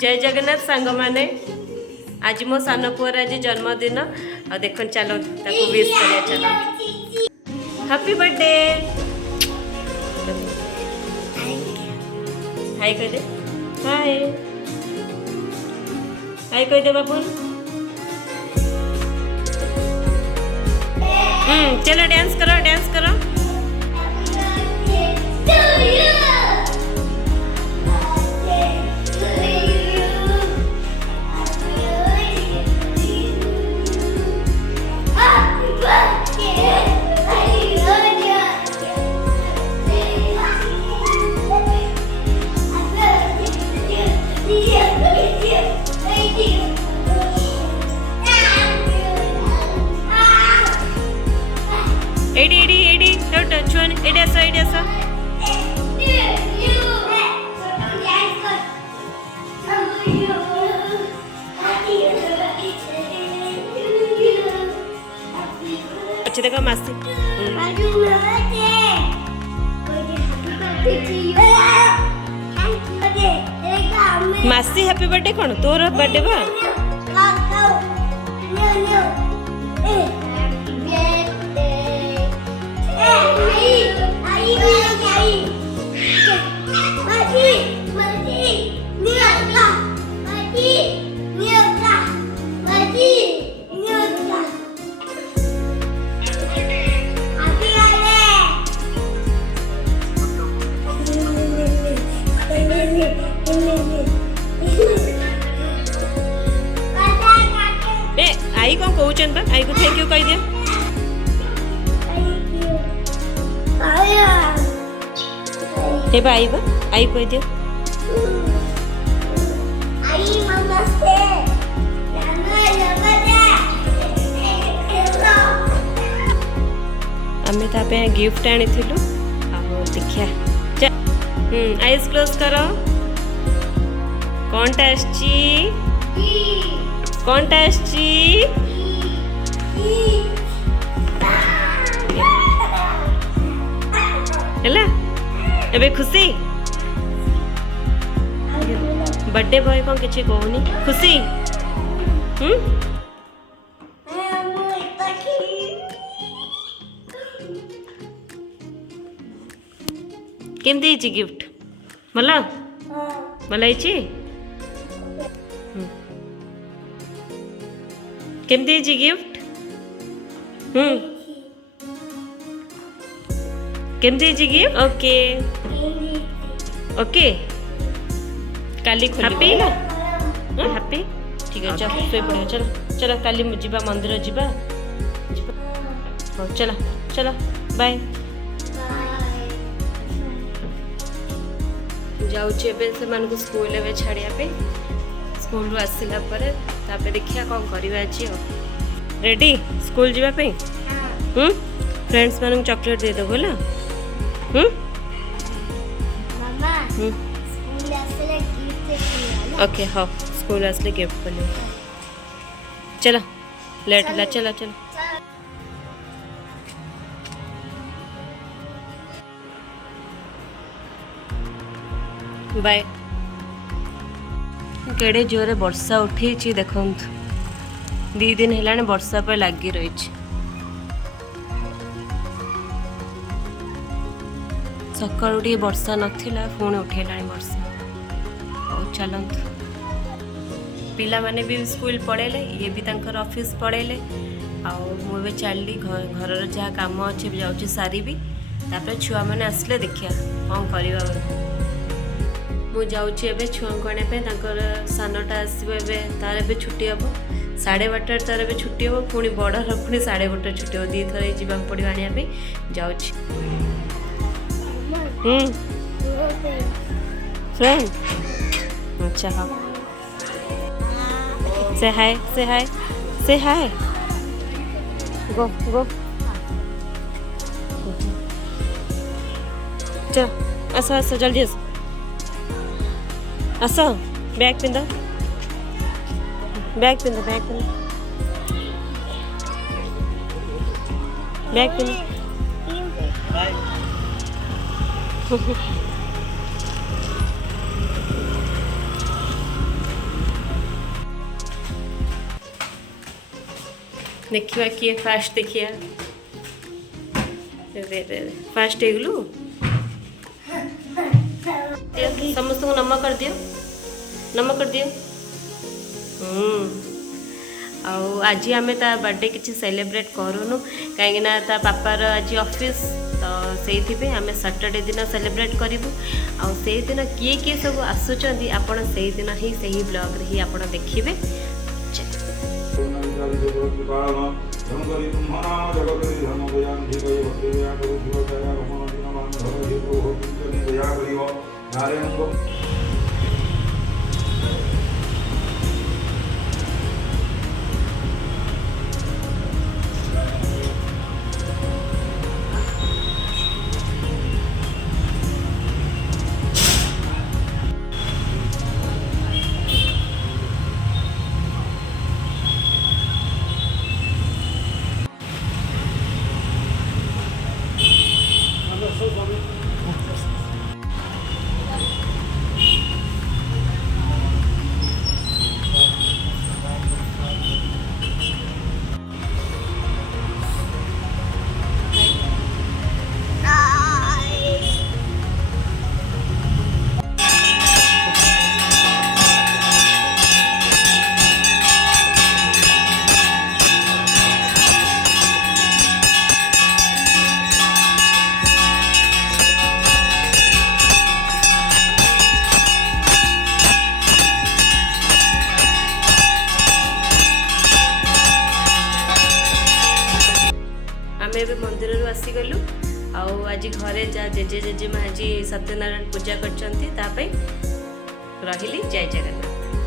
जय जगन्नाथ सांग माने आज मो सान पुअर आज जन्मदिन आ देख चलो ताको विश करिया चलो हैप्पी बर्थडे हाय कह दे हाय हाय कह दे बाबू चलो डांस करो एडी टोट छुन एडियासा अच्छे देखो मासी मासी हैप्पी बर्थडे कौन तोर बर्थडे बा आई कौन कहूचन बा आई को थैंक यू कह दिया हे बा आई कह दिया आमे तापे गिफ्ट आनी थिलु आ देखिया आईज क्लोज करो कौन आसची हैला एबे खुशी बर्थडे बॉय कौन किछि कहूनी खुशी केमती ची गिफ्ट भला भला ची केमती ची गिफ्ट केमती ची गिफ्ट ओके ओके काली खोली हैप्पी ठीक है चल सोई पड़ो चलो काली जीवा मंदिर जीवा चलो बाय जाऊँचे एबे से मानको स्कूल एबे छाड़िया पे स्कूल आसिला पर तापे देखिया कौन करवा अच्छी रेडी स्कूल जीवा पे फ्रेंड्स मानक चॉकलेट दे दो बोला ओके हाँ स्कूल आसले गिफ्ट बोले चलो लेट ला चलो बाय केड़े जोरे वर्षा उठी देखो 2 दिन है वर्षा पर लगी रही सकाळु टी वर्षा नथिला पुणी उठेला वर्षा और चलत पिला माने भी स्कूल पढ़ेले ये भी तांकर ऑफिस पढ़ेले आउ चलली घर जहाँ काम अच्छे जाऊँगी सारी भी तापर छुआ मैंने आसले देखिया कौन करवा मु जाऊँगी एबे छुआ आने सानटा आसो तार ए छुट्टी हम 12:30 तार ए छुट्टी हम पुणी बड़र पुणी 12:30 छुट्टी हम 2 थर जावाक पड़ो आने जाऊँ फ्रेंड अच्छा हाँ से हाय गो चल आसो जल्दी आसो बैग पिंद बैग देखिए किए फास्ट देखिए फास्ट हेगलु समस्त को नमक कर दियो नमक कर दियो आज आम ता बर्थडे किसी सेलिब्रेट करूनु कहीं ता पापार आज ऑफिस तो से आम सैटरडे दिन सेलिब्रेट करूँ से दिन किए किए सब आसुँच आपण से दिन ही सही ब्लॉग रे ही आपण देखिए आम ए मंदिर आसीगलु आज घरे जा जेजे जेजेमा आज सत्यनारायण पूजा कर रही जय जगन्नाथ।